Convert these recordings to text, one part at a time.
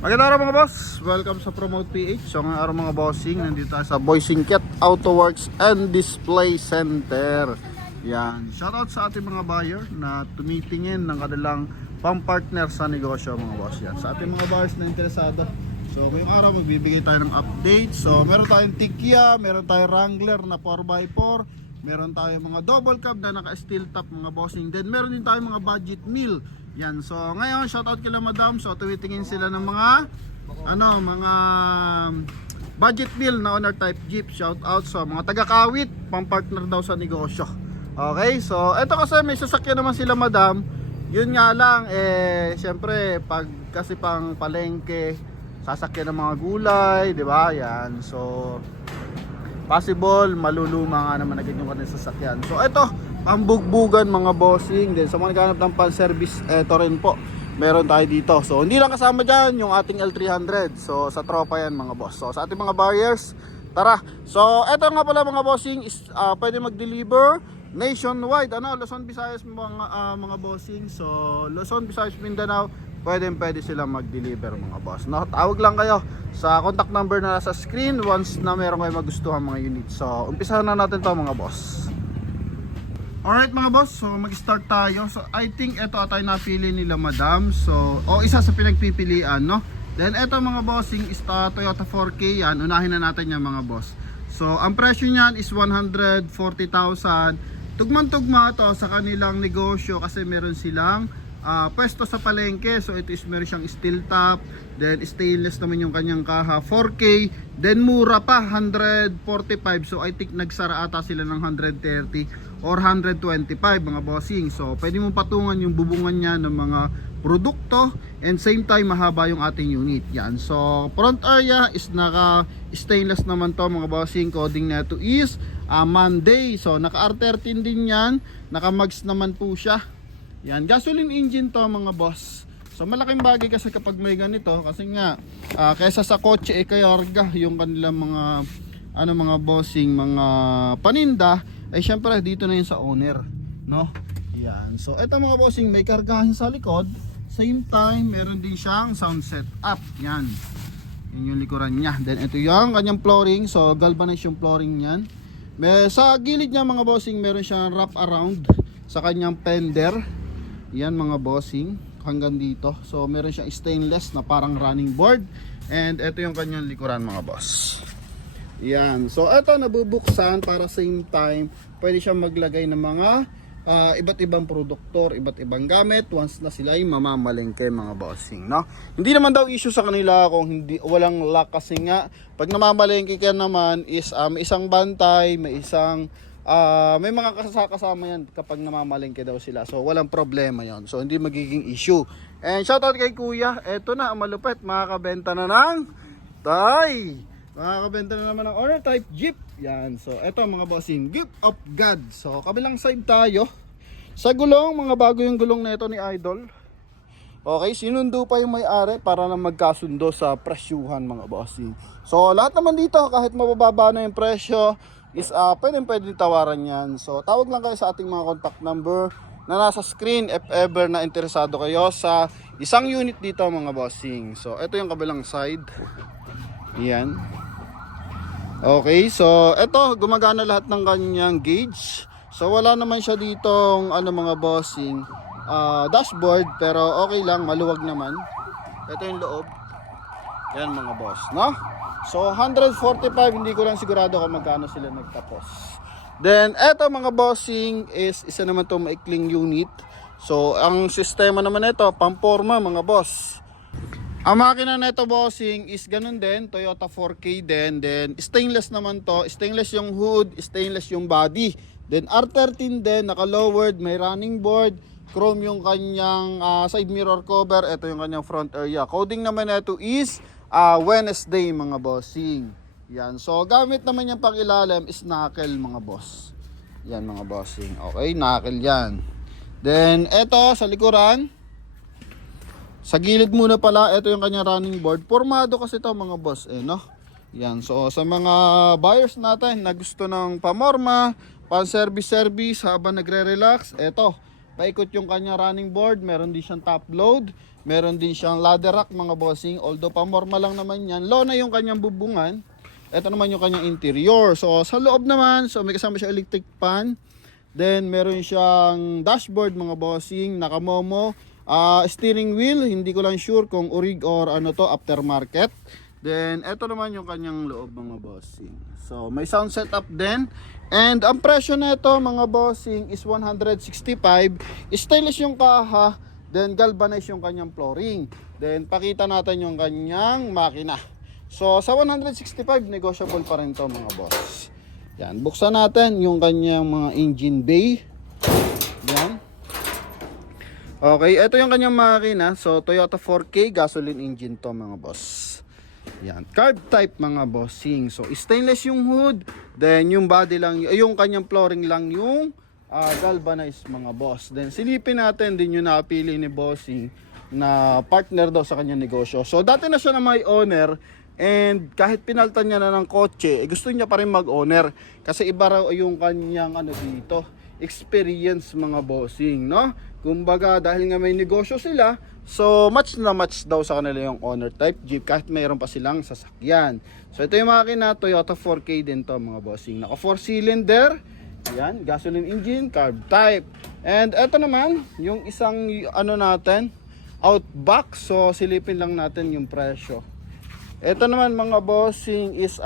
Magandang araw mga boss, welcome sa Promote PH. So ngayong araw mga bossing, nandito tayo sa Bossing Cat Auto Works and Display Center. Yan, shoutout sa ating mga buyer na tumitingin ng kanilang pang-partner sa negosyo mga boss. Yan, sa ating mga buyers na interesado. So ngayong araw magbibigay tayo ng update. So meron tayong Tikya, meron tayong Wrangler na 4x4, meron tayong mga double cab na naka-steel top mga bossing. Then meron din tayong mga budget meal. Yan, so ngayon shoutout kila madam. So tumitingin sila ng mga mga budget meal na owner type jeep. Shoutout sa mga taga-Kawit, pang-partner daw sa negosyo. Okay, so eto kasi may sasakyan naman sila madam. Yun nga lang syempre pag kasi pang palengke, sasakyan ng mga gulay, di ba? Yan, so possible maluluma nga naman agad yung kanilang sasakyan. So eto, pambugbugan mga bossing. Then sa mga naghanap ng pan-service, eto rin po, meron tayo dito. So hindi lang kasama dyan yung ating L300. So sa tropa yan mga boss. So sa ating mga buyers, tara. So eto nga pala mga bossing is pwede mag-deliver nationwide. Luzon, Visayas mga bossing. So Luzon, Visayas, Mindanao, pwede silang mag-deliver mga boss. No? Tawag lang kayo sa contact number na nasa screen once na meron kayo magustuhan mga unit. So umpisahan na natin to mga boss. Alright mga boss, so mag-start tayo. So I think ito tayo napili nila madam. So isa sa pinagpipilian, no. Then ito mga bossing is Toyota 4K yan. Unahin na natin yan mga boss. So ang presyo niyan is 140,000. Tugman-tugma to sa kanilang negosyo kasi meron silang pwesto sa palengke. So ito is meron siyang steel top, then stainless naman yung kanyang kaha, 4K, then mura pa 145. So I think nagsara ata sila ng 130 or 125 mga bossing. So pwede mo patungan yung bubungan niya ng mga produkto and same time mahaba yung ating unit. Yan. So front area is naka stainless naman to mga bossing. Coding nito is Monday. So naka R13 din yan. Naka mags naman po siya. Yan, gasoline engine to mga boss. So malaking bagay kasi kapag may ganito kasi nga kaysa sa kotse kayorga yung kanilang mga mga bossing, mga paninda ay syempre dito na yun sa owner, no? Yan. So eto mga bossing, may kargahan sa likod. Same time, meron din siyang sound setup. Yan. Yan yung likuran niya. Then ito yung kanyang flooring. So galvanized yung flooring niyan. Sa gilid niya mga bossing, meron siyang wrap around sa kanyang fender. Yan mga bossing, hanggang dito. So meron siyang stainless na parang running board. And ito yung kanyang likuran mga boss. Yan. So ito nabubuksan para same time pwede siyang maglagay ng mga iba't ibang produktor, iba't ibang gamit once na sila ay mamamalengke mga bossing, no? Hindi naman daw issue sa kanila kung walang lock kasi nga pag namamalengke ka naman is may isang bantay, may isang may mga kasama yan kapag namamalengke daw sila. So walang problema yon. So hindi magiging issue. And shoutout kay kuya. Eto na, malupit, makakabenta na ng makakabenta na naman ng owner type jeep. Yan. So eto mga bossing, gift of God. So kabilang side tayo. Sa gulong, mga bago yung gulong na ito ni Idol. Okay, sinundo pa yung may-ari para na magkasundo sa presyuhan mga bossing. So lahat naman dito kahit mabababa na yung presyo is pwede tawaran yan. So tawag lang kayo sa ating mga contact number na nasa screen if ever na interesado kayo sa isang unit dito mga bossing. So ito yung kabilang side. Yan. Okay, so ito gumagana lahat ng kanyang gauge. So wala naman siya ditong mga bossing dashboard, pero okay lang, maluwag naman. Ito yung loob. Yan mga boss, no? So 145, hindi ko lang sigurado kung magkano sila nagtapos. Then eto mga bossing is isa naman itong maikling unit. So ang sistema naman ito pamporma mga boss. Ang makina nito bossing is ganun din, Toyota 4K din. Then stainless naman to, stainless yung hood, stainless yung body. Then R13 din, naka-lowered, may running board, chrome yung kanyang side mirror cover, ito yung kanyang front area. Coding naman nito is Wednesday mga bossing. Yan, so gamit naman yung pang-ilalim is knuckle mga boss. Yan mga bossing, okay, knuckle yan. Then eto sa likuran, sa gilid muna pala, ito yung kanyang running board. Formado kasi ito mga boss, no? Yan, so sa mga buyers natin na gusto ng pamorma, pan-service habang nagre-relax, ito, paikot yung kanyang running board, meron din siyang top load. Meron din siyang ladder rack mga bossing. Although pamorma lang naman yan. Low na yung kanyang bubungan. Ito naman yung kanyang interior. So sa loob naman, so may kasama siya electric fan. Then meron siyang dashboard mga bossing, nakamomo. Steering wheel, hindi ko lang sure kung orig or ano to, aftermarket. Then ito naman yung kanyang loob mga bossing. So may sound setup din. And ang presyo nito mga bossing is 165. Stainless yung kaha, then galvanized yung kanyang flooring. Then pakita natin yung kanyang makina. So sa 165 negotiable pa rin to mga boss. Yan, buksan natin yung kanyang mga engine bay. Yan. Okay, ito yung kanyang makina. So Toyota 4K gasoline engine to mga boss. Yan, carb type mga bossing. So stainless yung hood, then yung body lang, yung kanyang flooring lang yung galvanized mga boss. Then silipin natin din yung napili ni bossing na partner daw sa kanyang negosyo. So dati na siya na may owner, and kahit pinaltan niya na ng kotse, gusto niya pa rin mag-owner kasi iba raw yung kanyang ano dito, experience mga bossing, no? Kumbaga dahil nga may negosyo sila, so match na match daw sa kanila yung owner type Jeep kahit mayroon pa silang sasakyan. So ito yung makina, Toyota 4K din to mga bossing. Naka 4 cylinder. Yan, gasoline engine, carb type. And ito naman, yung isang ano natin, Outback. So silipin lang natin yung presyo. Ito naman mga bossing is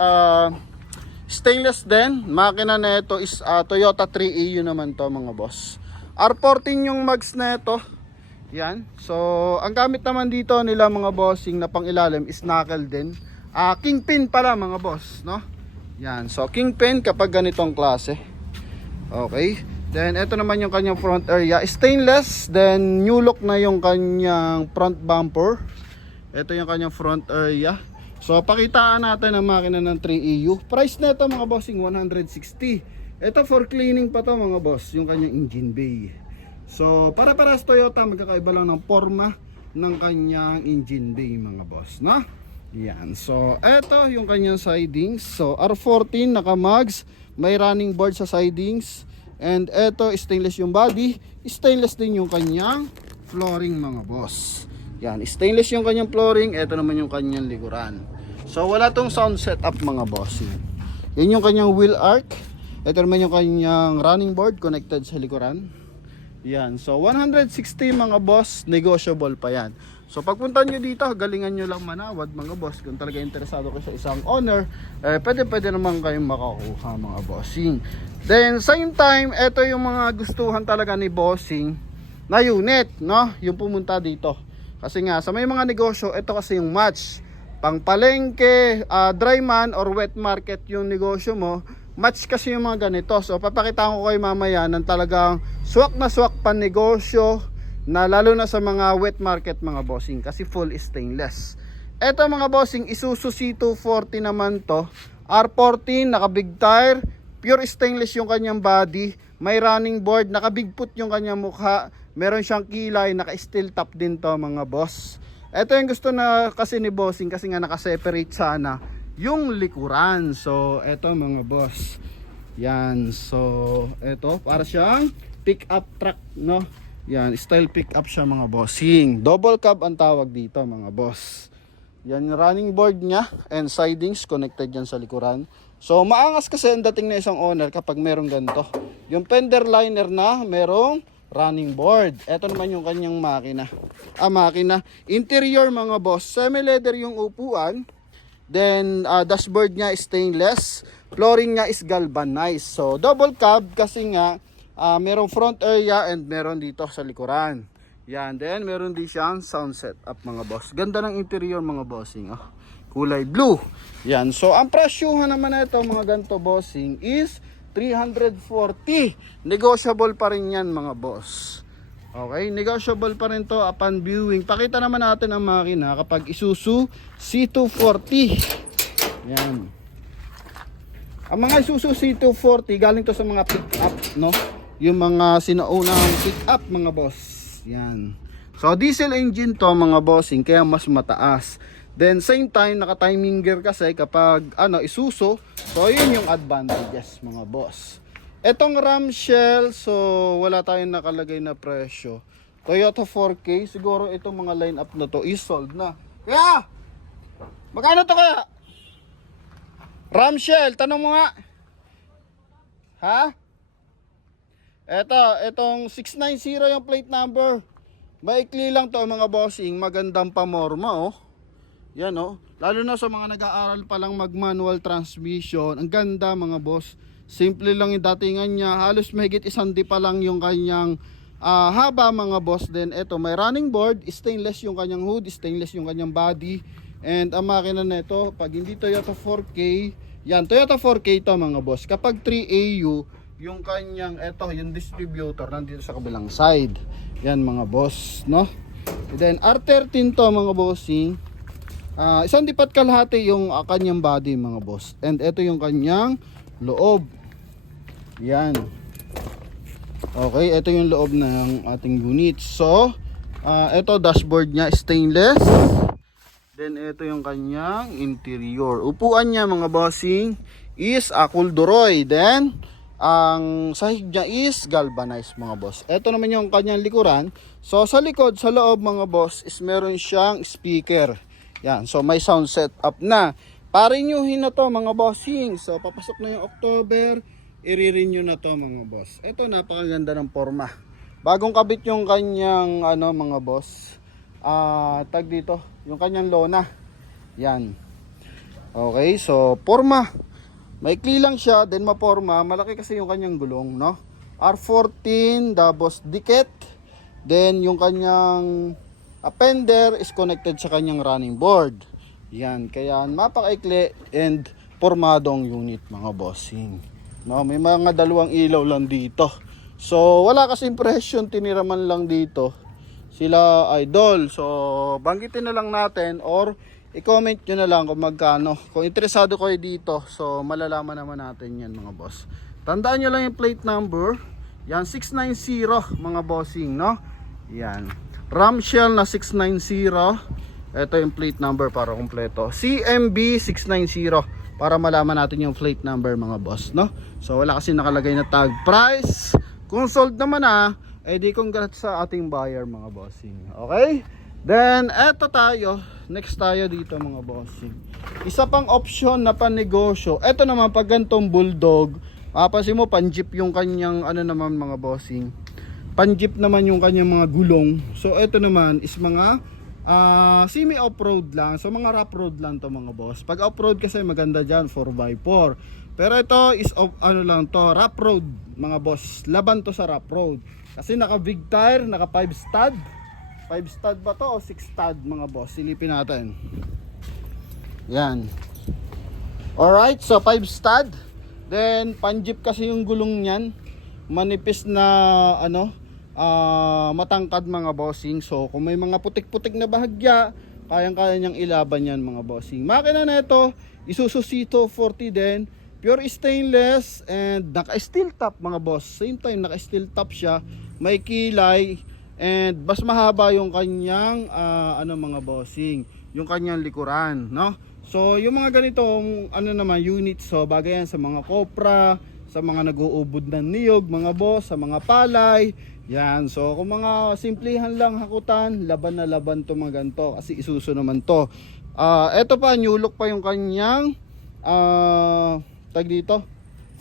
stainless din. Makina na ito is Toyota 3EU naman to mga boss. R14 yung mags na ito. Yan. So ang gamit naman dito nila mga bossing na pang ilalim is knuckle din. Kingpin pala mga boss, no? Yan. So kingpin kapag ganitong klase. Okay. Then ito naman yung kanyang front area, stainless. Then new look na yung kanyang front bumper. Ito yung kanyang front area. So pakitaan natin ang makina ng 3EU. Price na ito mga bossing 160. Ito for cleaning pa to mga boss, yung kanyang engine bay. So para-paras Toyota, magkakaiba lang ng forma ng kanyang engine bay mga boss, no? Yan. So ito yung kanyang sidings. So R14 naka-mags, may running board sa sidings. And ito stainless yung body, stainless din yung kanyang flooring mga boss. Yan, stainless yung kanyang flooring, ito naman yung kanyang likuran. So wala tong sound setup mga boss. Yan yung kanyang wheel arc. Ito naman yung kanyang running board connected sa likuran. Yan, so 160 mga boss, negotiable pa yan. So pagpunta nyo dito, galingan nyo lang manawad mga boss. Kung talaga interesado kayo sa isang owner, pwede naman kayong makakuha mga bossing. Then same time, ito yung mga gustuhan talaga ni bossing na unit, no? Yung pumunta dito. Kasi nga sa may mga negosyo, ito kasi yung match. Pang palengke, dry man or wet market yung negosyo mo, match kasi yung mga ganito. So papakitaan ko kayo mamaya ng talagang swak na swak pan negosyo, na lalo na sa mga wet market mga bossing, kasi full stainless. Eto mga bossing, Isuzu C240 naman to, R14, naka big tire, pure stainless yung kanyang body, may running board, naka big foot yung kanyang mukha, meron siyang kilay, naka steel top din to mga boss. Ito yung gusto na kasi ni bossing, kasi nga naka-separate sana yung likuran. So eto mga boss, yan. So eto para siyang pick up truck, no? Yan, style pick up siya mga bossing. Double cab ang tawag dito mga boss. Yan yung running board niya and sidings connected yan sa likuran. So maangas kasi ang dating na isang owner kapag merong ganito, yung fender liner na merong running board. Ito naman yung kanyang makina. Interior mga boss, semi leather yung upuan. Then dashboard niya is stainless, flooring niya is galvanized. So double cab kasi nga merong front area and meron dito sa likuran. Yan, then meron din siyang sound setup mga boss. Ganda ng interior mga bossing, oh. Kulay blue. Yan, so ang presyuhan naman na ito mga ganito bossing is 340. Negotiable pa rin yan mga boss. Okay, negotiable pa rin to upon viewing. Pakita naman natin ang makina kapag Isuzu C240. Yan. Ang mga Isuzu C240 galing to sa mga pick up, no? Yung mga sinaunang pick up mga boss. Yan. So diesel engine to mga bossing, kaya mas mataas. Then same time naka timing gear kasi kapag Isuzu. So yun yung advantages mga boss. Etong ramshell, so wala tayong nakalagay na presyo. Toyota 4K. Siguro itong mga line-up na to is sold na. Kaya! Magkano to kaya? Ramshell, tanong mo nga. Ha? Itong 690 yung plate number. Maikli lang to mga bossing. Magandang pamorma oh. Yan oh. Lalo na sa mga nag-aaral pa lang mag-manual transmission. Ang ganda mga boss. Simple lang yung datingan niya. Halos mahigit 1 di pa lang yung kanyang haba mga boss. Then ito may running board. Stainless yung kanyang hood. Stainless yung kanyang body. And ang makina na ito, pag hindi Toyota 4K, yan, Toyota 4K to mga boss. Kapag 3AU, yung kanyang, yung distributor, nandito sa kabilang side. Yan mga boss, no? And then, R13 to mga bossing. Isang dipat kalahati yung kanyang body mga boss. And ito yung kanyang loob. Yan. Okay, ito yung loob ng ating unit. So, ito dashboard niya, stainless. Then ito yung kanyang interior. Upuan niya mga bossing is kulduroy. Then ang sahig niya is galvanized mga boss. Ito naman yung kanyang likuran. So sa likod, sa loob mga boss is meron siyang speaker. Yan. So may sound setup na. Pa-renewin na to mga bossing. So papasok na yung October, i-renew na to mga boss. Ito napakaganda ng forma. Bagong kabit yung kanyang mga boss. Tag dito, yung kanyang lona. Yan. Okay, so forma. Maikli lang siya, then maporma. Malaki kasi yung kanyang gulong, no? R14, tapos dikit. Then yung kanyang fender is connected sa kanyang running board. Yan, kaya mapakaikli and pormadong unit mga bossing. No, may mga dalawang ilaw lang dito. So wala kasi impression, tiniraman lang dito sila idol. So banggitin na lang natin or i-comment nyo na lang kung magkano. Kung interesado kayo dito, so malalaman naman natin yan mga boss. Tandaan nyo lang yung plate number. Yan 690 mga bossing, no? Yan Ramshell na 690. Ito yung plate number para kumpleto, CMB 690, para malaman natin yung plate number mga boss, no? So wala kasi nakalagay na tag price. Kung sold naman di congrats sa ating buyer mga bossing. Okay? Then eto tayo, next tayo dito mga bossing. Isa pang option na panegosyo. Eto naman pag gantong bulldog, mapapansin mo pan-jeep yung kanyang naman mga bossing. Pan-jeep naman yung kanyang mga gulong. So eto naman is mga semi off-road lang. So mga rough road lang to mga boss. Pag off-road kasi maganda diyan 4x4. Pero ito is lang to, rough road mga boss. Laban to sa rough road. Kasi naka big tire, naka 5 stud. 5 stud ba to o 6 stud mga boss? Silipin natin. Yan. Alright, so 5 stud. Then pan-jeep kasi yung gulong niyan. Manipis na matangkad mga bossing. So kung may mga putik-putik na bahagya, kayang-kaya niyang ilaban yan mga bossing. Makina na ito, Isuzu C240 din. Pure stainless and naka-steel top mga boss. Same time naka-steel top siya. May kilay and mas mahaba yung kanyang mga bossing, yung kanyang likuran, no? So yung mga ganitong naman units, so bagay yan sa mga Copra, sa mga nag-uubod ng niyog mga boss, sa mga palay. Yan, so kung mga simplihan lang hakutan, laban na laban to mga ganito kasi Isuzu naman to. Eto pa, new look pa yung kanyang tag dito,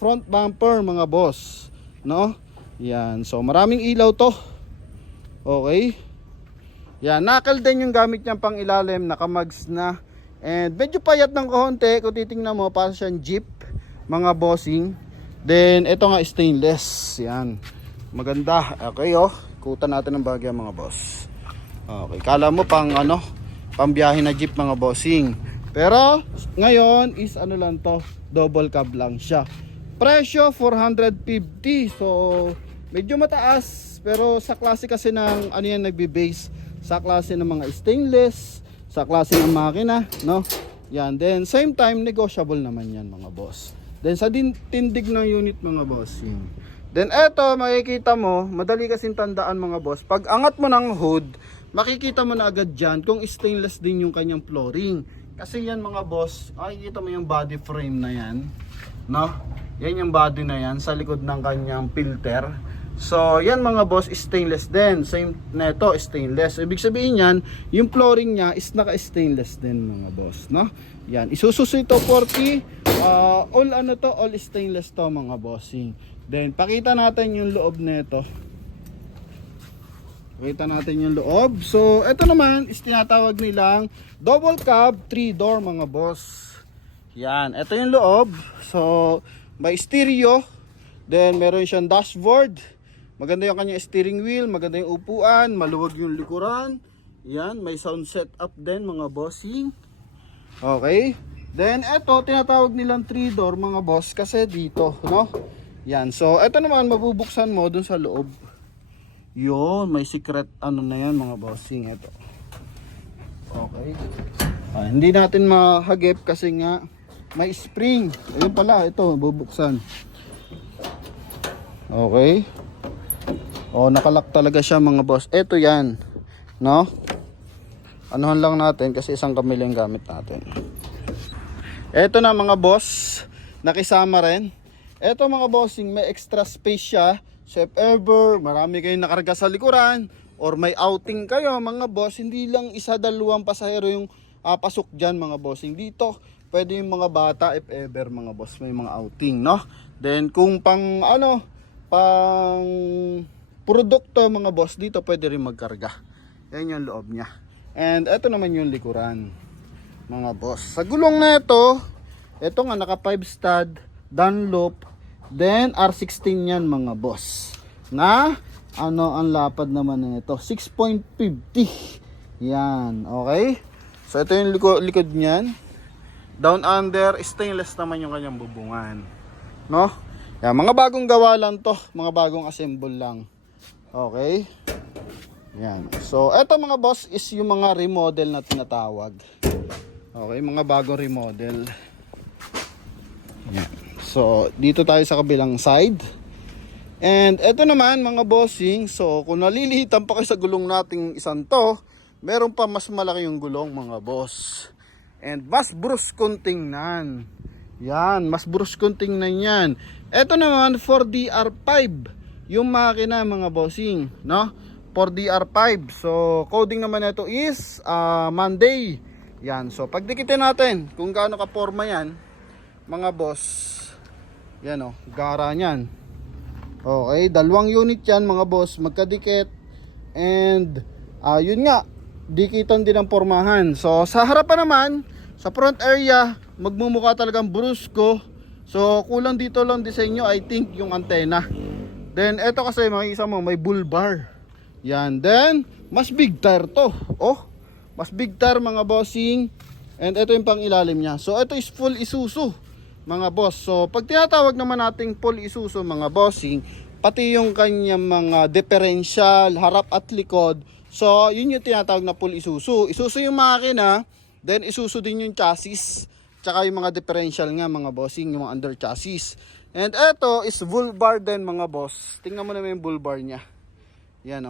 front bumper mga boss, no? Yan, so maraming ilaw to. Okay. Yan, knuckle din yung gamit niyang pang ilalim, nakamags na. And medyo payat ng konti kung titingnan mo, para siyang jeep mga bossing. Then ito nga stainless. Yan. Maganda. Okay ikutan natin ng bagya mga boss. Okay, kala mo pang pambiyahe na jeep mga bossing. Pero ngayon is lang to, double cab lang siya. Presyo 450. So medyo mataas, pero sa klase kasi ng yan nagbe-base sa klase ng mga stainless, sa klase ng makina, no? Yan, then same time negotiable naman yan mga boss. Then sa tindig ng unit mga boss. Then eto makikita mo, madali kasing tandaan mga boss. Pag angat mo ng hood, makikita mo na agad dyan kung stainless din yung kanyang flooring. Kasi yan mga boss, makikita mo yung body frame na yan, no? Yan yung body na yan sa likod ng kanyang filter. So, yan mga boss, stainless din. Same neto, stainless. Ibig sabihin yan, yung flooring niya is naka-stainless din mga boss, no? Yan, Isuzu ito 40, all ano to, all stainless to mga bossing. Then, pakita natin yung loob nito. Pakita natin yung loob. So, ito naman is tinatawag nilang double cab 3-door mga boss. Yan, ito yung loob. So, may stereo. Then, meron siyang dashboard. Maganda yung kanyang steering wheel. Maganda yung upuan. Maluwag yung likuran. Yan, may sound setup din mga bossing. Okay. Then, ito, tinatawag nilang 3-door mga boss. Kasi dito, no? Yan, so, ito naman, mabubuksan mo dun sa loob. Yun, may secret ano na yan mga bossing. Ito. Okay. Hindi natin mahagip kasi nga may spring. Ayun pala, ito, bubuksan. Okay. Nakalak talaga siya mga boss. Ito yan. No? Anuhan lang natin kasi isang kamay lang gamit natin. Ito na mga boss. Nakisama rin. Ito mga bossing, may extra space siya. So if ever marami kayong nakarga sa likuran or may outing kayo mga boss, hindi lang isa dalawang pasahero yung pasok dyan mga bossing. Dito pwede yung mga bata if ever mga boss may mga outing, no? Then kung pang produkto mga boss, dito pwede rin magkarga. Yan yung loob niya. And ito naman yung likuran mga boss. Sa gulong na ito nga naka 5 stud Dunlop. Then R16 yan mga boss. Na ang lapad naman nito 6.50. Yan, okay? So ito yung likod niyan. Down under, stainless naman yung kanyang bubungan. No? Yan, mga bagong gawa lang to, mga bagong assemble lang. Okay? Yan. So ito mga boss is yung mga remodel na tinatawag. Okay, mga bagong remodel. Yan. So, dito tayo sa kabilang side. And ito naman mga bossing. So, kung nalilihitan pa kayo sa gulong nating isang to, meron pa mas malaki yung gulong mga boss. And mas bruskong tingnan. Yan, mas bruskong tingnan yan. Ito naman 4DR5. Yung makina mga bossing, no? 4DR5. So, coding naman ito is Monday. Yan. So, pagdikitin natin kung gaano ka forma yan, mga boss. Yan gara niyan. Okay, 2 unit yan mga boss, magkadikit. And yun nga, dikitan din ang pormahan. So sa harapan naman, sa front area, magmumukha talagang brusko. So kulang dito lang disenyo, I think yung antena. Then eto kasi makikita mo may bull bar. Yan, then mas big tire to. Mas big tire mga bossing. And ito yung pang ilalim niya. So ito is full Isuzu mga boss. So pag tinatawag naman nating full Isuzu mga bossing, pati yung kanyang mga differential, harap at likod. So yun yung tinatawag na full Isuzu. Isuzu yung makina, then Isuzu din yung chassis, tsaka yung mga differential nga mga bossing, yung mga under chassis. And eto is bull bar din mga boss. Tingnan mo naman yung bull bar nya. Yan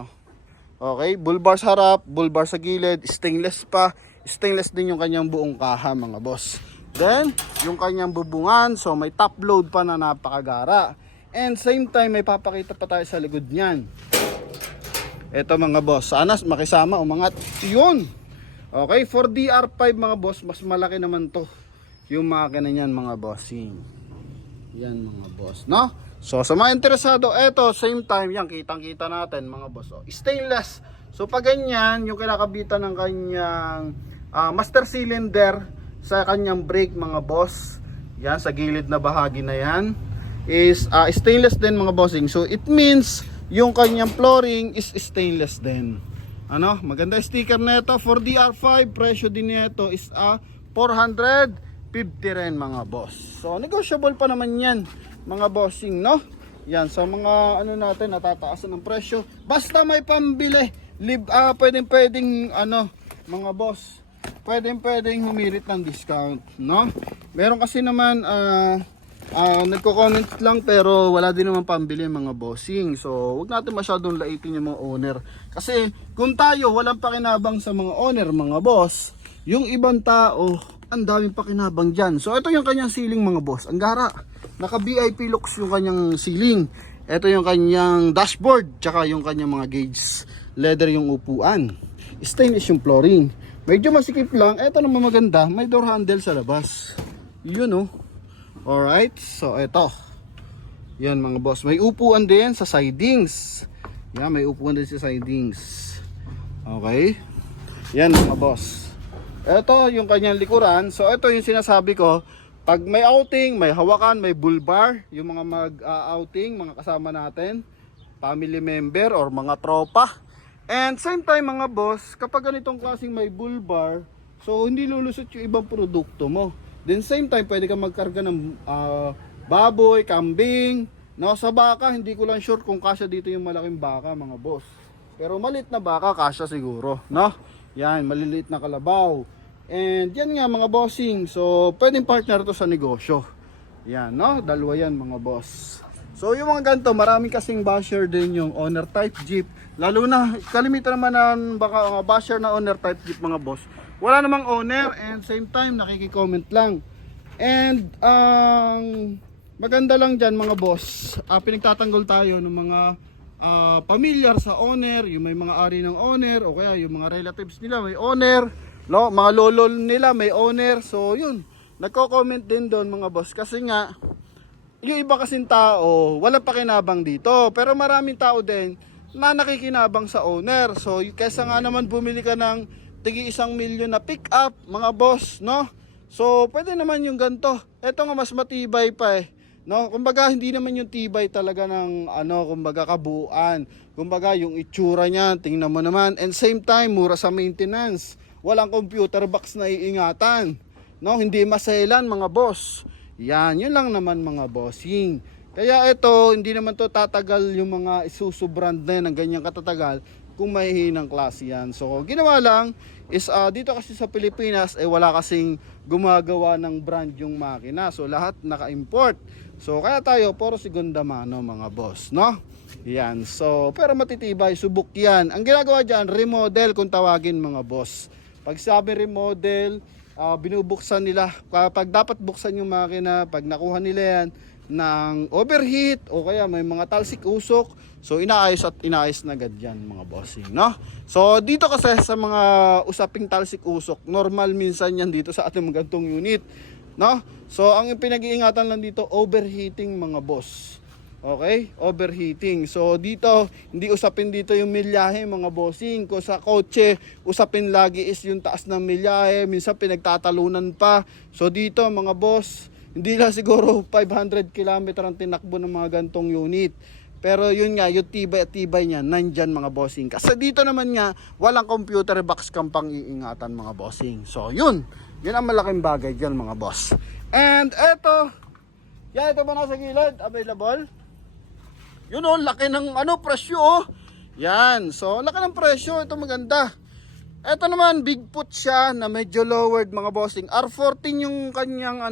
okay, bull bar sa harap, bull bar sa gilid, stainless pa. Stainless din yung kanyang buong kaha mga boss. Then, yung kanyang bubungan, so may top load pa na napakagara. And same time, may papakita pa tayo sa likod niyan. Ito mga boss, sana makisama, umangat. Yun! Okay, 4DR5 mga boss, mas malaki naman to. Yung makina niyan mga bossing. Yan mga boss, no? So, sa mga interesado, eto, same time, yan, kitang-kita natin mga boss. Stainless. So, pag ganyan, yung kinakabitan ng kanyang master cylinder, sa kanyang brake mga boss, yan sa gilid na bahagi na yan is stainless din mga bossing. So it means yung kanyang flooring is stainless din. Maganda sticker nito. 4DR5, presyo din nito is 450 rin mga boss. So negotiable pa naman yan mga bossing, no? Yan, so mga natin natataasan ng presyo. Basta may pambili, pwedeng mga boss, pwedeng humirit ng discount, no? Meron kasi naman nagko-comment lang pero wala din naman pambili mga bossing. So wag natin masyadong laitin yung mga owner. Kasi kung tayo walang pakinabang sa mga owner mga boss, yung ibang tao ang daming pakinabang dyan. So ito yung kanyang ceiling mga boss. Ang gara, naka VIP looks yung kanyang ceiling. Ito yung kanyang dashboard, tsaka yung kanyang mga gauge. Leather yung upuan. Stainless yung flooring. Medyo masikip lang. Ito naman maganda, may door handle sa labas. Yun oh. Alright, so ito. Yan mga boss. May upuan din sa sidings. Yan, may upuan din sa sidings. Okay. Yan mga boss. Ito yung kanyang likuran. So ito yung sinasabi ko. Pag may outing, may hawakan, may bull bar, yung mga mag-outing, mga kasama natin, family member or mga tropa. And same time mga boss, kapag ganitong klaseng may bull bar, so hindi lulusot yung ibang produkto mo. Then same time, pwede ka magkarga ng baboy, kambing, no? Sa baka, hindi ko lang sure kung kasya dito yung malaking baka mga boss. Pero maliit na baka, kasya siguro, no? Yan, maliliit na kalabaw. And yan nga mga bossing, so pwedeng partner to sa negosyo. Yan no, dalawa yan mga boss. So yung mga ganito, maraming kasing basher din yung owner type jeep. Lalo na, kalimitan naman ng baka basher na owner type jeep mga boss. Wala namang owner and same time nakiki-comment lang. And maganda lang dyan mga boss, pinagtatanggol tayo ng mga pamilyar sa owner, yung may mga ari ng owner o kaya yung mga relatives nila may owner. No, mga lolo nila may owner. So yun, nagko-comment din doon mga boss kasi nga yung iba kasing tao walang pakinabang dito, pero maraming tao din na nakikinabang sa owner. So kaysa nga naman bumili ka ng tigi 1 milyon na pick up mga boss, no? So pwede naman yung ganto. Ito nga mas matibay pa eh. No, kumbaga hindi naman yung tibay talaga ng kumbaga kabuuan. Kumbaga yung itsura niya, tingnan mo naman, and same time mura sa maintenance. Walang computer box na iingatan. No, hindi maselan mga boss. Yan, yun lang naman mga bossing. Kaya ito, hindi naman to tatagal yung mga Isuzu brand na yan ng ganyang katatagal kung mahihinang klase yan. So, ginawa lang is dito kasi sa Pilipinas wala kasing gumagawa ng brand yung makina. So, lahat naka-import. So, kaya tayo puro segunda mano mga boss, no? Yan. So, pero matitibay, subok yan. Ang ginagawa dyan, remodel kung tawagin mga boss. Pag sabi remodel, binubuksan nila. Kapag dapat buksan yung makina, pag nakuha nila yan ng overheat o kaya may mga talsik usok, so inaayos at inaayos na agad yan mga bossing, no? So dito kasi sa mga usaping talsik usok, normal minsan yan dito sa ating gantong unit, no? So ang pinag-iingatan lang dito, overheating mga boss. Okay? Overheating. So dito, hindi usapin dito yung milyahe mga bossing. Kung sa kotse, usapin lagi is yung taas ng milyahe. Minsan pinagtatalunan pa. So dito mga boss, hindi lang siguro 500 km ang tinakbo ng mga gantong unit. Pero yun nga, yung tibay at tibay niya, nandyan mga bossing. Kasi dito naman nga, walang computer box kang pang iingatan mga bossing. So yun, yun ang malaking bagay dyan mga boss. And eto, yan, ito ba nasa gilid? Available? Yun oh, laki ng presyo oh. Yan, so laki ng presyo, ito maganda. Ito naman, Bigfoot siya na medyo lowered mga bossing. R14 yung kanyang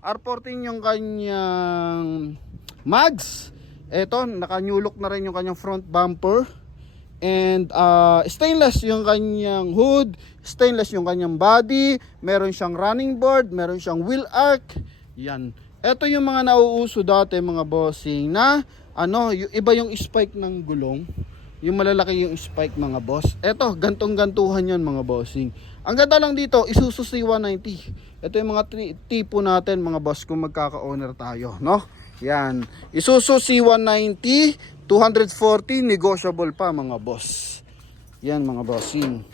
R14 yung kanyang mags. Ito, naka-new look na rin yung kanyang front bumper. And stainless yung kanyang hood, stainless yung kanyang body, meron siyang running board, meron siyang wheel arch. Yan. Ito yung mga nauuso dati mga bossing na yung iba yung spike ng gulong, yung malalaki yung spike mga boss. Ito, gantong-gantuhan yan mga bossing. Ang ganda lang dito, Isuzu C190. Ito yung mga tipo natin mga boss kung magkaka-owner tayo, no? Yan, Isuzu C190 240, negotiable pa mga boss. Yan mga bossing.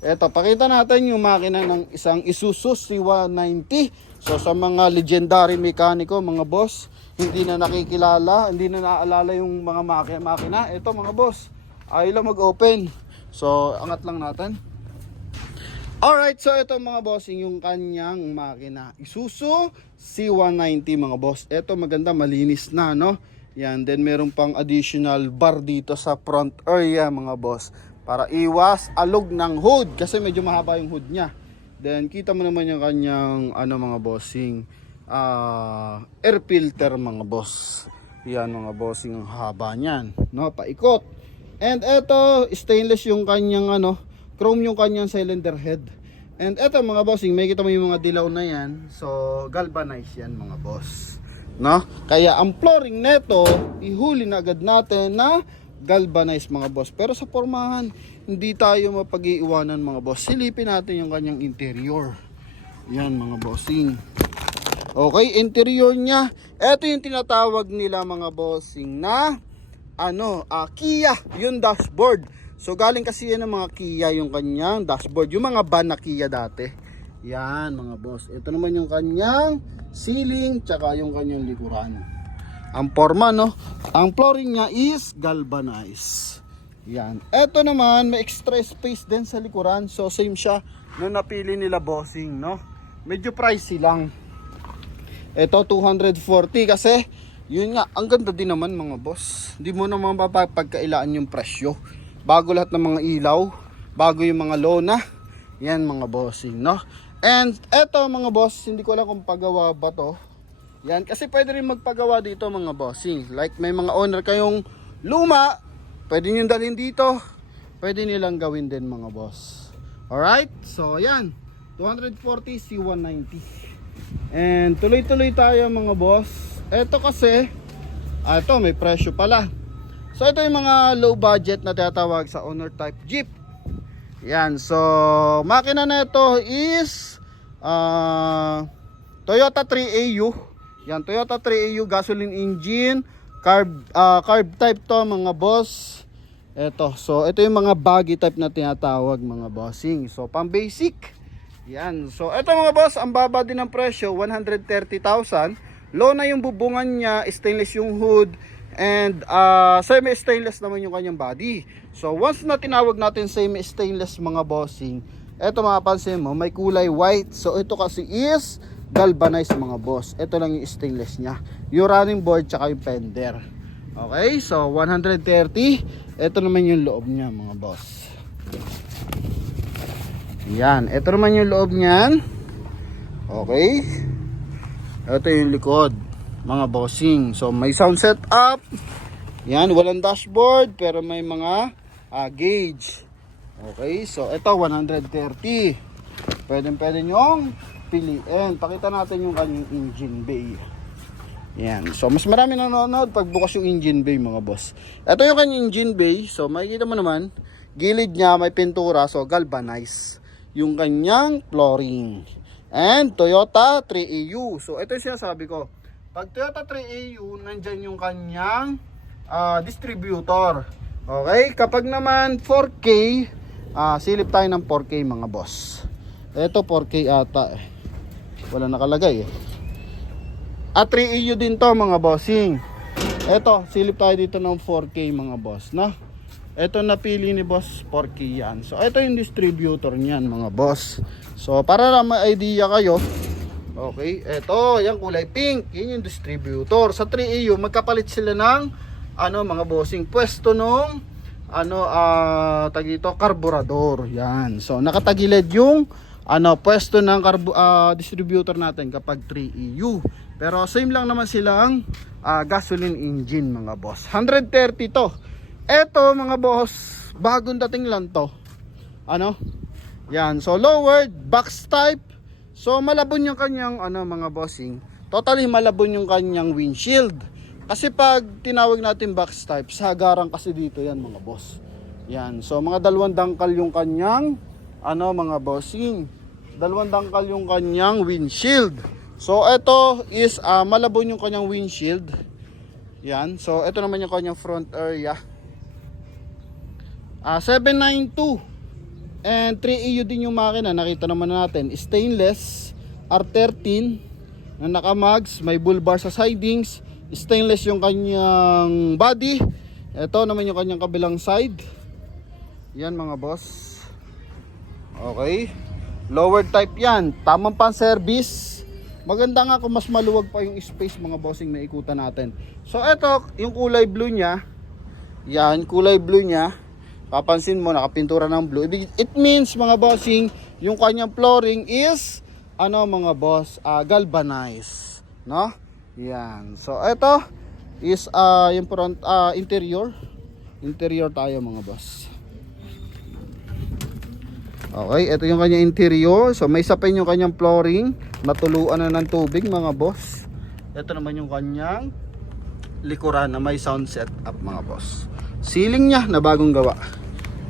Eto, pakita natin yung makina ng isang Isuzu C190. So sa mga legendary mekaniko mga boss, hindi na nakikilala, hindi na naaalala yung mga makina. Ito mga boss, ayaw lang mag-open. So angat lang natin. Alright, so ito mga bossing yung kanyang makina. Isuzu C190 mga boss. Ito maganda, malinis na, no? Yan, then meron pang additional bar dito sa front area mga boss. Para iwas alog ng hood. Kasi medyo mahaba yung hood niya. Then kita mo naman yung kanyang mga bossing. Air filter mga boss. Yan mga bossing, ang haba niyan. No, paikot. And ito, stainless yung kanyang chrome yung kanyang cylinder head. And eto mga bossing, may kita mo yung mga dilaw na yan. So galvanized yan mga boss. no? Kaya ang flooring neto, ihuli na agad natin na galvanized mga boss. Pero sa pormahan, hindi tayo mapag-iiwanan mga boss. Silipin natin yung kanyang interior. Yan mga bossing. Okay, interior niya. Ito yung tinatawag nila mga bossing na Kia, yung dashboard. So galing kasi yan ng mga Kia yung kanyang dashboard. Yung mga van na Kia dati. Yan mga boss. Ito naman yung kanyang ceiling tsaka yung kanyang likuran. Ang forma ang flooring niya is galvanized. Yan. Ito naman may extra space din sa likuran. So same siya na napili nila bossing, Medyo pricey lang. Ito 240 kasi yun nga, ang ganda din naman mga boss. Hindi mo naman mapapagkailaan yung presyo. Bago lahat ng mga ilaw, bago yung mga lona. Yan mga bossing, And eto mga boss, hindi ko alam kung pagawa ba to. Yan, kasi pwede rin magpagawa dito mga bossing. Like may mga owner kayong luma, pwede nyo dalhin dito. Pwede nilang gawin din mga boss. Alright, so yan. 240 C190. And tuloy-tuloy tayo mga boss. Ito kasi, ito may presyo pala. So ito yung mga low budget na tinatawag sa owner type Jeep. Yan, so makina na ito is Toyota 3AU. Yan, Toyota 3AU gasoline engine, carb type to mga boss. Ito, so ito yung mga baggy type na tinatawag mga bossing. So pang basic. Yan, so ito mga boss, ang baba din ng presyo, 130,000. Low na yung bubungan niya, stainless yung hood, and semi-stainless naman yung kanyang body. So once na tinawag natin semi-stainless mga bossing, eto mapapansin mo, may kulay white. So ito kasi is galvanized mga boss. Ito lang yung stainless niya. Yung running board tsaka yung fender. Okay, so 130. Ito naman yung loob niya mga boss. Yan, ito naman yung loob niyan. Okay. Ito yung likod mga bossing. So may sound setup. Yan, walang dashboard pero may mga gauge. Okay, so ito 130. Pwede nyong piliin. Pakita natin yung kanyang engine bay. Yan, so mas marami nanonood pag bukas yung engine bay mga boss. Ito yung kanyang engine bay. So makikita mo naman, gilid niya may pintura, so galvanized yung kanyang flooring. And Toyota 3AU. So ito yung sinasabi ko. Pag Toyota 3AU, nandyan yung kanyang distributor. Okay, kapag naman 4K, silip tayo ng 4K mga boss. Ito 4K ata eh. Wala nakalagay eh. 3AU din to mga bossing. Ito, silip tayo dito ng 4K mga boss, Ito napili ni boss 4K yan. So ito yung distributor niyan mga boss. So para lang may idea kayo. Okay, ito, yung kulay pink, yun yung distributor. Sa 3AU, magkapalit sila ng mga bossing, pwesto nung tagito karburador. Yan. So nakatagilid yung pwesto ng distributor natin kapag 3AU. Pero same lang naman silang gasoline engine mga boss. 130 to. Eto mga boss, bagong dating lang to. Yan, so lowered box type. So malabon yung kanyang mga bossing. Totally malabon yung kanyang windshield. Kasi pag tinawag natin box type, sagaran kasi dito yan mga boss. Yan, so mga dalawang dangkal yung kanyang mga bossing. Dalawang dangkal yung kanyang windshield. So ito is malabon yung kanyang windshield. Yan, so ito naman yung kanyang front area. 792 and 3AU din yung makina. Nakita naman natin, stainless R13 na naka-mags, may bull bar sa sidings, stainless yung kanyang body. Ito naman yung kanyang kabilang side. Yan mga boss. Okay, lower type yan, tamang pan service. Maganda nga kung mas maluwag pa yung space mga bossing na ikutan natin. So ito, yung kulay blue nya. Yan, kulay blue nya. Papansin mo, nakapintura ng blue. It means mga bossing, yung kanyang flooring is mga boss, galvanized, Yan. So ito is yung front interior. Interior tayo mga boss. Okay, ito yung kanyang interior. So may sapin yung kanyang flooring, natuluan na ng tubig mga boss. Ito naman yung kanyang likuran na may sound setup mga boss. Ceiling niya na bagong gawa.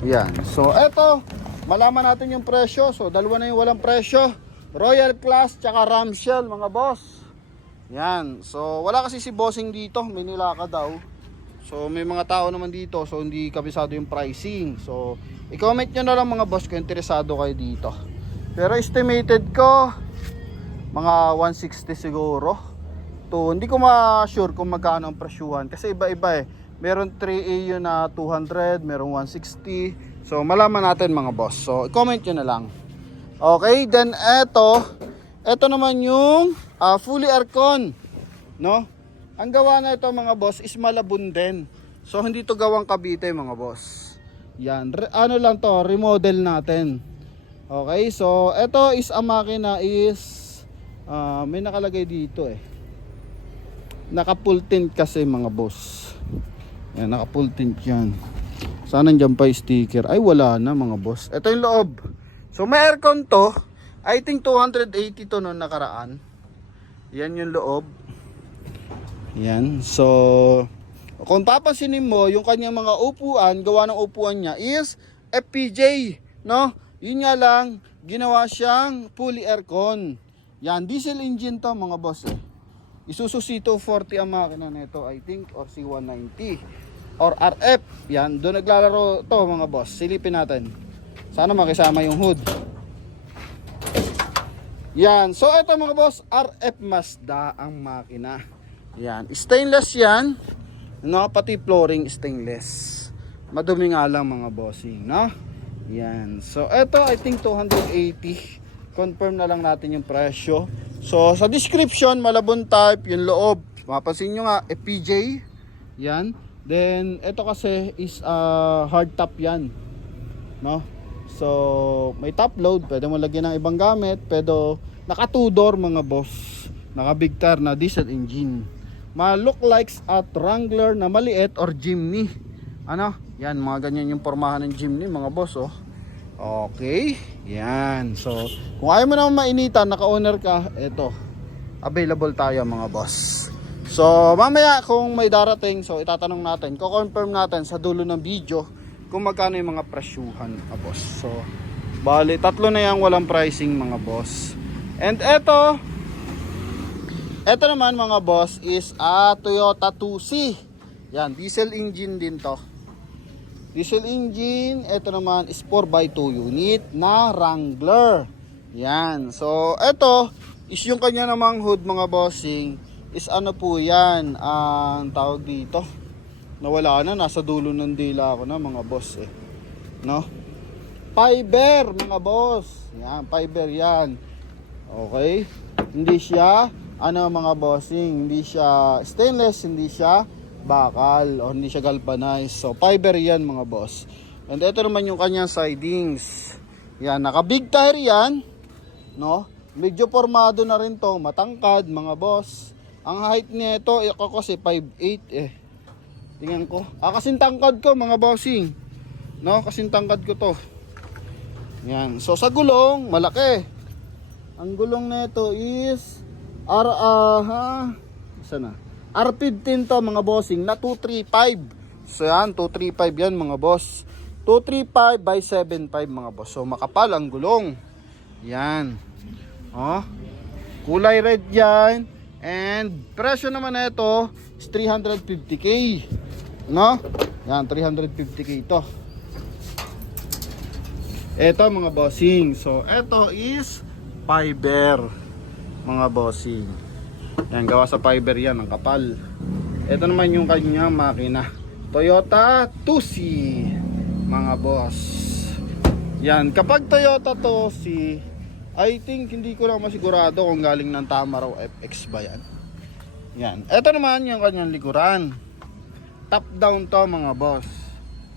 Yan. So eto, malaman natin yung presyo. So dalawa na yung walang presyo. Royal Class tsaka Ramshell mga boss. Yan. So wala kasi si bossing dito, may nilaka daw. So may mga tao naman dito, so hindi kabisado yung pricing. So i-comment nyo na lang mga boss kung interesado kayo dito. Pero estimated ko mga 160 siguro. To hindi ko ma-sure kung magkano ang presyuhan kasi iba-iba eh. Meron 3A yun na 200, meron 160. So malaman natin mga boss. So i-comment nyo na lang. Okay, then eto naman yung fully aircon, no? Ang gawa na ito mga boss is Malabon din. So hindi to gawang Cavite mga boss. Yan, ano lang to, remodel natin. Okay, so ito is ang makina is may nakalagay dito eh. Naka full tint kasi mga boss. Yan, naka full tint yan. Sana nandiyan pa yung sticker. Ay wala na mga boss. Ito yung loob. So may aircon to. I think 280 to noong nakaraan. Yan yung loob. Yan. So kung papansinin mo, yung kanyang mga upuan, gawa ng upuan niya is FPJ, no? Yun nga lang, ginawa siyang fully aircon. Yan, diesel engine to mga boss eh. Isuzu C240 ang makina nito, I think, or C190 or RF. Yan, doon naglalaro to mga boss. Silipin natin. Sana makisama yung hood. Yan, so ito mga boss, RF Mazda ang makina. Yan, stainless yan. No, pati flooring stainless. Madumi nga lang mga bossing, no? Yan. So ito I think 280. Confirm na lang natin yung presyo. So sa description, Malabon type yung loob. Mapapansin nyo nga FPJ. Yan. Then ito kasi is hard top yan. No? So may top load, pwede mo lagyan ng ibang gamit, pero naka 2 door mga boss. Naka big tire na diesel engine. Ma-look likes at Wrangler na maliit or Jimny. Ano? Yan, mga ganyan yung pormahan ng Jimny mga boss, oh. Okay. Yan. So, kung ayaw mo naman mainitan, naka-owner ka, eto. Available tayo mga boss. So, mamaya kung may darating, so itatanong natin, ko-confirm natin sa dulo ng video kung magkano yung mga presyuhan mga boss. So, bali, tatlo na yan walang pricing mga boss. And Ito naman mga boss is Toyota 2C. Yan, diesel engine din to. Diesel engine, ito naman is 4x2 unit na Wrangler. Yan, so ito is yung kanya namang hood mga bossing. Is ano po yan, ang tawag dito. Nawala na, nasa dulo ng dila ako na mga boss eh. No? Fiber mga boss. Yan, fiber yan. Okay? Hindi siya mga bossing, hindi siya stainless, hindi siya bakal o hindi siya galvanized. So fiber yan mga boss. And ito naman yung kanyang sidings. Yan, naka big tire yan, no? Medyo formado na rin to, matangkad mga boss. Ang height nito ako kasi 5'8" eh. Tingnan ko. Kasing tangkad ko mga bossing. No, kasing tangkad ko to. Yan. So sa gulong, malaki. Ang gulong nito is R15 to mga bossing na 235. So yan, 235 yan mga boss. 235 by 75 mga boss. So makapal ang gulong. Yan. Oh. Kulay red yan. And presyo naman na ito is 350k. No? Yan, 350k to. Ito mga bossing. So ito is fiber mga bossing. Yan, gawa sa fiber yan, ang kapal. Ito naman yung kanyang makina, Toyota 2C mga boss. Yan, kapag Toyota 2C, I think hindi ko lang masigurado kung galing ng Tamaraw FX ba yan. Yan, ito naman yung kanyang likuran, top down to mga boss.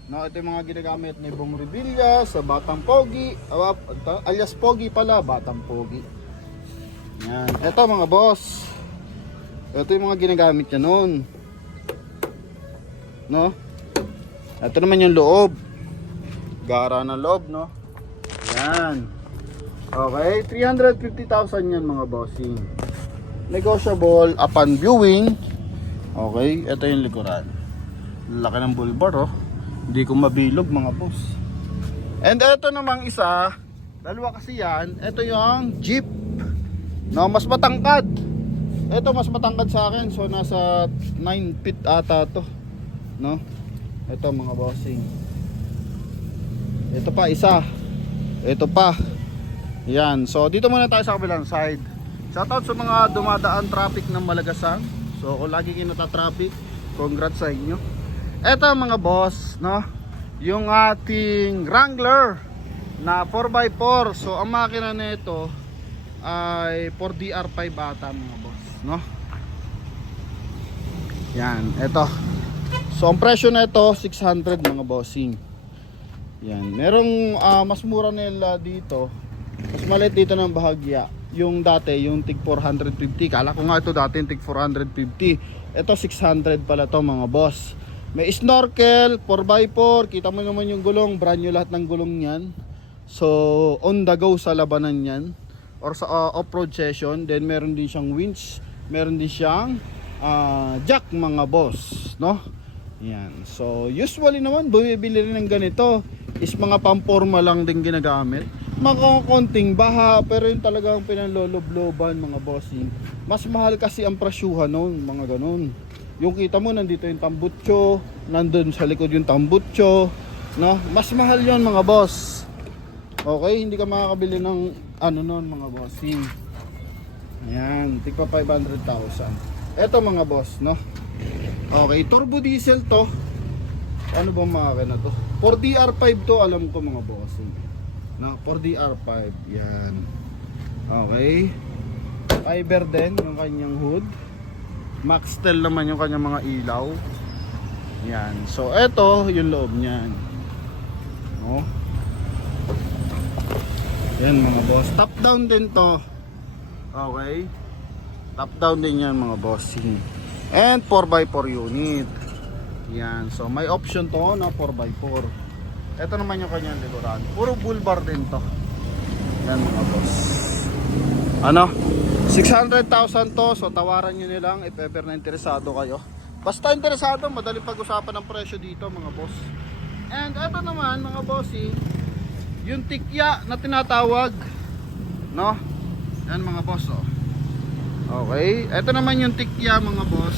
No, ito yung mga ginagamit ni Bong Revilla sa Batang Pogi, alias Pogi pala, Batang Pogi. Yan, ito mga boss. Ito yung mga ginagamit niya noon. No? Ito naman yung loob. Gara na loob, no? Yan. Okay, 350,000 yan mga bossing. negotiable upon viewing. Okay, ito yung likuran. Laki ng bulbar, oh. Hindi ko mabilog, mga boss. And ito namang isa, dalawa kasi yan. Ito yung Jeep, no, mas matangkad. Ito mas matangkad sa akin, so nasa 9 feet ata to, no. Ito mga bossing. Ito pa isa. Ito pa. Yan, so dito muna tayo sa kabilang side. Shoutout sa mga dumadaan traffic ng Malagasan. So kung lagi kayo nata-traffic, congrats sa inyo. Ito mga boss, no, yung ating Wrangler na 4x4. So ang makina nito ay 4DR5 ata mga boss, no. Yan, ito. So ang presyo nito 600 mga bossing. Yan, merong mas mura nila dito. Mas maliit dito ng bahagya. Yung dati, yung tig 450. Kala ko nga ito dati yung tig 450. Ito 600 pala to mga boss. May snorkel, 4x4. Kita mo naman yung gulong, brand new lahat ng gulong yan. So on the go sa labanan yan, or sa off-road session. Then meron din siyang winch, meron din siyang jack mga boss, no. Yan. So usually naman bumibili rin ng ganito is mga pamporma lang din ginagamit. Mga konting baha, pero yung talagang pinanlolobloban mga bossing. Mas mahal kasi ang prasyuhan noon, mga ganun. Yung kita mo nandito yung tambutso, nandun sa likod yung tambutso, no? Mas mahal yon mga boss. Okay, hindi ka makakabili ng ano noon mga bossing. Ayan, tigpa 500,000. Eto mga boss, no? Okay, turbo diesel to. Ano ba makina to? 4DR5 to, alam ko mga bossing. No, 4DR5, yan. Okay. Fiber din yung kanyang hood. Maxtel naman yung kanyang mga ilaw. Yan. So eto yung loob niyan. No? Yan mga boss. Top down din to. Okay. Top down din yan mga bossing. And 4x4 unit. Yan. So may option to na 4x4. Ito naman yung kanyang likuran. Puro bull bar din to. Yan mga boss. Ano? 600,000 to. So tawaran nyo nilang if ever na interesado kayo. Basta interesado, madali pag-usapan ng presyo dito mga boss. And ito naman mga bossy, yung tikya na tinatawag, no? Yan mga boss, oh. Okay, ito naman yung tikya mga boss.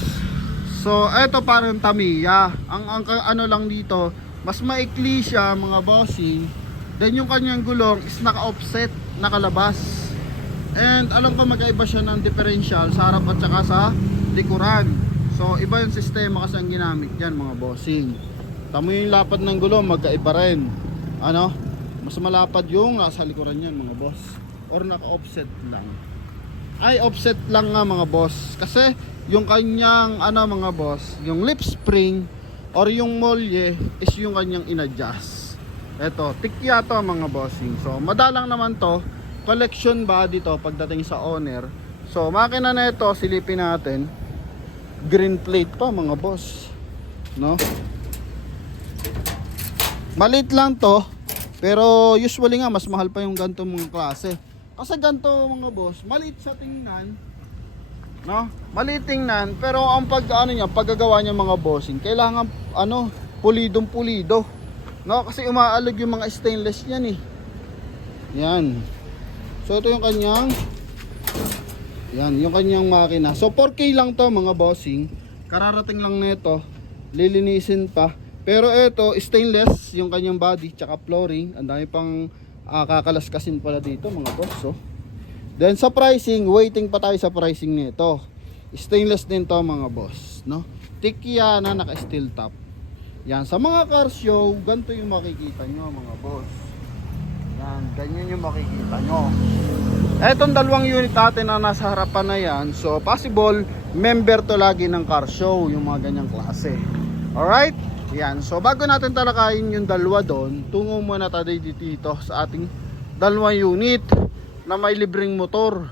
So ito parang Tamiya. Ang ano lang dito, mas maikli siya mga bossy. Then yung kanyang gulong is naka-offset, nakalabas. And alam ko magkaiba siya ng differential sa harap at saka sa likuran. So iba yung sistema kasi ang ginamit yan mga bossing. Tamo yung lapad ng gulong, magkaiba rin. Ano? Mas malapad yung nasa likuran yan mga boss. Or naka-offset lang. Ay, offset lang nga mga boss. Kasi yung kanyang ano mga boss, yung lip spring or yung molye is yung kanyang inadjust. Eto, tikya to mga bossing. So madalang naman to, collection body to pagdating sa owner. So makina na ito, silipin natin. Green plate pa mga boss, no? Maliit lang to, pero usually nga mas mahal pa yung ganito mga klase. Kasi ganito mga boss, maliit sa tingnan, no? Maliit tingnan, pero ang pag-ano niya, paggagawa niya mga bossing, kailangan ano, pulidong pulido, no? Kasi umaalog yung mga stainless niyan eh. Yan. So ito yung kanyang, yan, yung kanyang makina. So 4K lang to mga bossing. Kararating lang nito, lilinisin pa. Pero ito stainless yung kanyang body tsaka flooring. Ang dami pang kakalaskasin pala dito mga boss, so. Then sa pricing, waiting pa tayo sa pricing nito. Stainless din to mga boss, no? Tikya na naka steel top. Yan, sa mga car show, ganito yung makikita nyo mga boss. Yan, ganyan yung makikita nyo. Etong dalawang unit natin na nasa harapan na yan, so possible member to lagi ng car show, yung mga ganyang klase. Alright? Yan, so bago natin talakayin yung dalawa doon, tungo muna tayo dito sa ating dalawang unit na may libreng motor.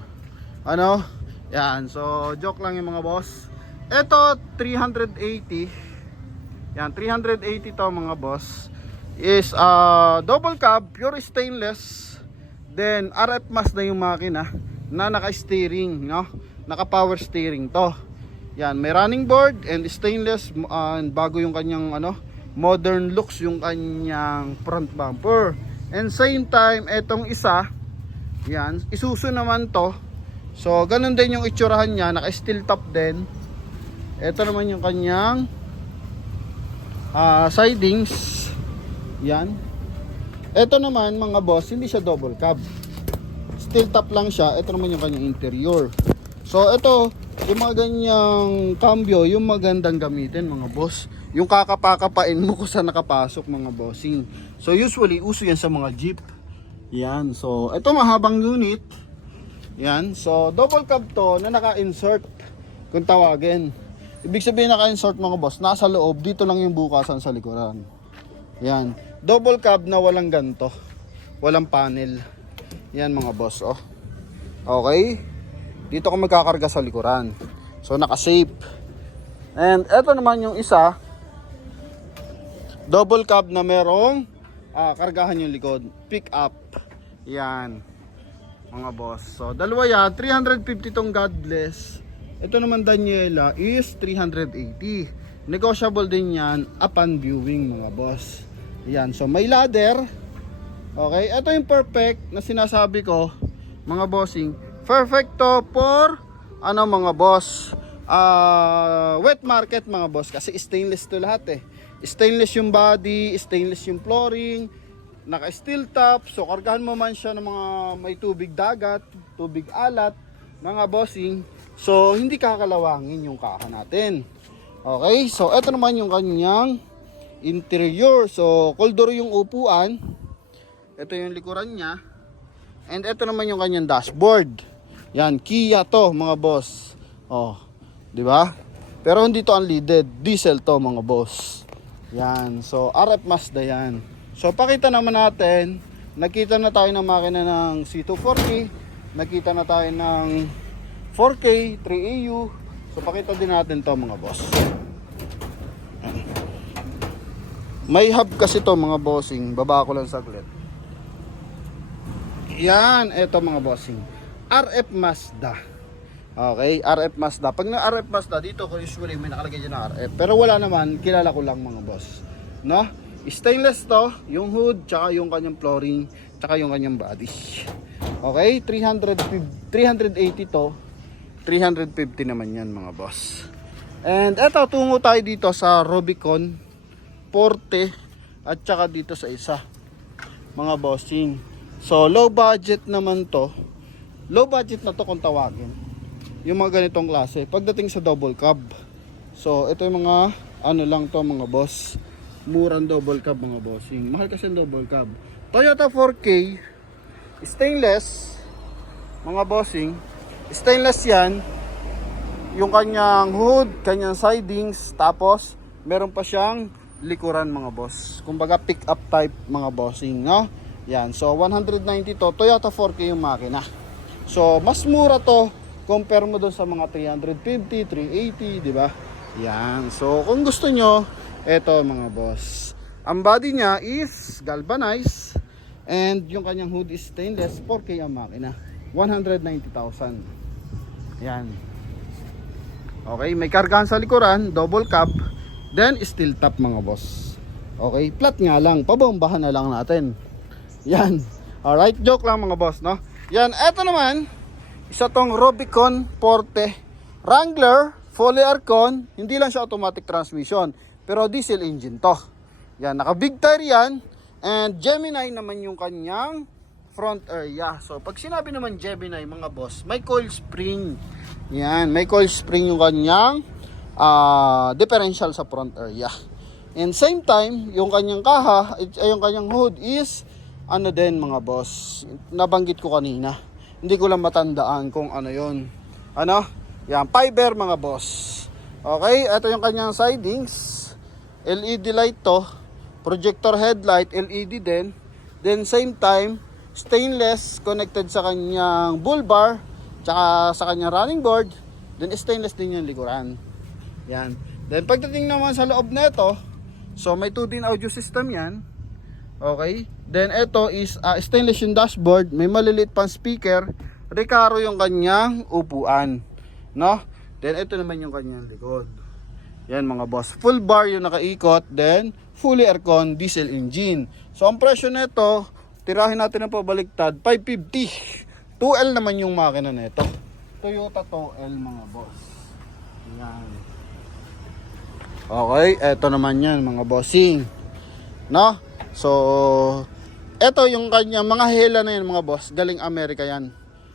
Ano? Yan, so joke lang yung mga boss. Ito 380. Yan, 380 to mga boss. Is double cab, pure stainless. Then RF mass na yung makina na naka-steering, no? naka power steering to. Yan, may running board and stainless, and bago yung kanyang modern looks yung kanyang front bumper. And same time, etong isa, yan, Isuzu naman to. So, ganun din yung itsurahan niya, naka steel top din. Ito naman yung kanyang sidings. Yan. Ito naman mga boss, hindi siya double cab. Steel top lang siya. Ito naman yung kanyang interior. So, ito, yung mga ganyang cambio, yung magandang gamitin mga boss. Yung kakapakapain mo kung saan nakapasok mga bossing. So usually uso yan sa mga jeep. Yan. So ito mahabang unit. Yan. So double cab to na naka-insert kung tawagin. Ibig sabihin naka-insert mga boss, nasa loob, dito lang yung bukasan sa likuran. Yan. Double cab na walang ganto. Walang panel. Yan mga boss, oh. Okay? Dito ko magkakarga sa likuran. So naka-safe. And eto naman yung isa, double cab na merong kargahan yung likod, pick up. Yan mga boss. So dalawa yan, 350 tong God bless. Ito naman Daniela is 380. Negotiable din yan upon viewing mga boss. Yan, so may ladder. Okay, ito yung perfect na sinasabi ko mga bossing. Perfect to for mga boss, wet market mga boss, kasi stainless to lahat eh. Stainless yung body, stainless yung flooring, naka steel top. So kargahan mo man siya ng mga may tubig dagat, tubig alat, mga bossing. So hindi kakalawangin yung kaha natin. Okay, so ito naman yung kanyang interior. So cold door yung upuan. Ito yung likuran niya. And ito naman yung kanyang dashboard. Yan, Kia to mga boss. Oh, di ba? Pero hindi to unleaded, diesel to mga boss. Yan, so RF Mazda yan. So pakita naman natin, nakita na tayo ng makina ng C240, nakita na tayo ng 4K, 3AU. So pakita din natin to mga boss. May hub kasi to mga bossing, baba ko lang saglit. Yan, eto mga bossing, RF Mazda. Okay, RF Mazda. Pag na RF Mazda, dito ko usually may nakalagay dyan na RF. Pero wala naman, kilala ko lang mga boss. No? Stainless to, yung hood, tsaka yung kanyang flooring, tsaka yung kanyang body. Okay, 380 to, 350 naman yan mga boss. And eto, tungo tayo dito sa Rubicon Forte, at tsaka dito sa isa, mga bossing. So, low budget naman to. Low budget na to kung tawagin. Yung mga ganitong klase pagdating sa double cab. So ito yung mga lang to mga boss, murang double cab mga bossing. Mahal kasi yung double cab. Toyota 4K stainless mga bossing. Stainless yan. Yung kanyang hood, kanyang sidings, tapos meron pa siyang likuran mga boss. Kumbaga pick up type mga bossing, no? Yan. So 190 to, Toyota 4K yung makina. So mas mura to compare mo doon sa mga 350, 380, di ba? Yan. So, kung gusto nyo, eto mga boss. Ang body niya is galvanized and yung kanyang hood is stainless. 4K ang makina. 190,000. Yan. Okay, may kargahan sa likuran, double cab, then steel top mga boss. Okay, flat nga lang, pabombahan na lang natin. Yan. Alright, joke lang mga boss, no? Yan, eto naman, isa tong Rubicon Forte Wrangler, fully aircon, hindi lang siya automatic transmission, pero diesel engine to. Yan, naka big tire yan, and Gemini naman yung kanyang front area. So pag sinabi naman Gemini mga boss, may coil spring. Yan, may coil spring yung kanyang differential sa front area. And same time, yung kanyang kaha, yung kanyang hood is din mga boss, nabanggit ko kanina. Hindi ko lang matandaan kung ano yon. Yan, fiber mga boss. Okay, ito yung kanyang sidings. LED light to. Projector headlight, LED din. Then same time, stainless connected sa kanyang bull bar, tsaka sa kanyang running board. Then stainless din yung likuran. Yan. Then pagdating naman sa loob nito, so may 2-din audio system yan. Okay. Then ito is stainless yung dashboard, may maliliit pang speaker, Recaro yung kanyang upuan. no? Then ito naman yung kanyang likod. Yan mga boss, full bar yung nakaikot, then fully aircon diesel engine. So ang presyo nito, tirahin natin ng pabaliktad, 550. 2L naman yung makina nito. Toyota 2L mga boss. Yan. Okay, eto naman yan mga bossing. No? So, eto yung kanya mga hela na yan mga boss, galing Amerika yan.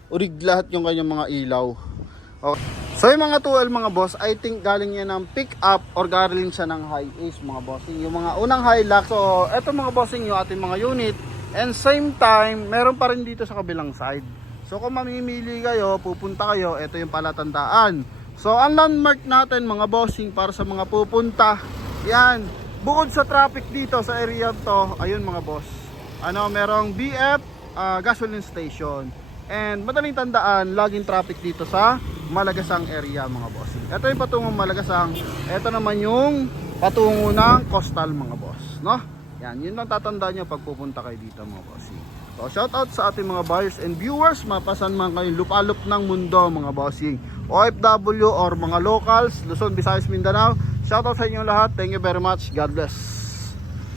Urig lahat yung kanyang mga ilaw. Okay. So yung mga 2L mga boss, I think galing yan ng pick up or galing siya ng high ace mga bossing. Yung mga unang Hilux. So eto mga bossing yung ating mga unit. And same time, meron pa rin dito sa kabilang side. So kung mamimili kayo, pupunta kayo, eto yung palatandaan. So ang landmark natin mga bossing para sa mga pupunta, yan, bukod sa traffic dito sa area to, ayun mga boss. Merong BF gasoline station. And madaling tandaan, laging traffic dito sa Malagasang area mga bossing. Ito yung patungong Malagasang, ito naman yung patungo ng coastal mga boss, no? Yan, yun lang tatandaan nyo pag pupunta kayo dito mga bossing. So shout out sa ating mga buyers and viewers, mapasan man kayo lupalop ng mundo mga bossing, OFW or mga locals, Luzon, Visayas, Mindanao. Shout out sa inyo lahat. Thank you very much. God bless.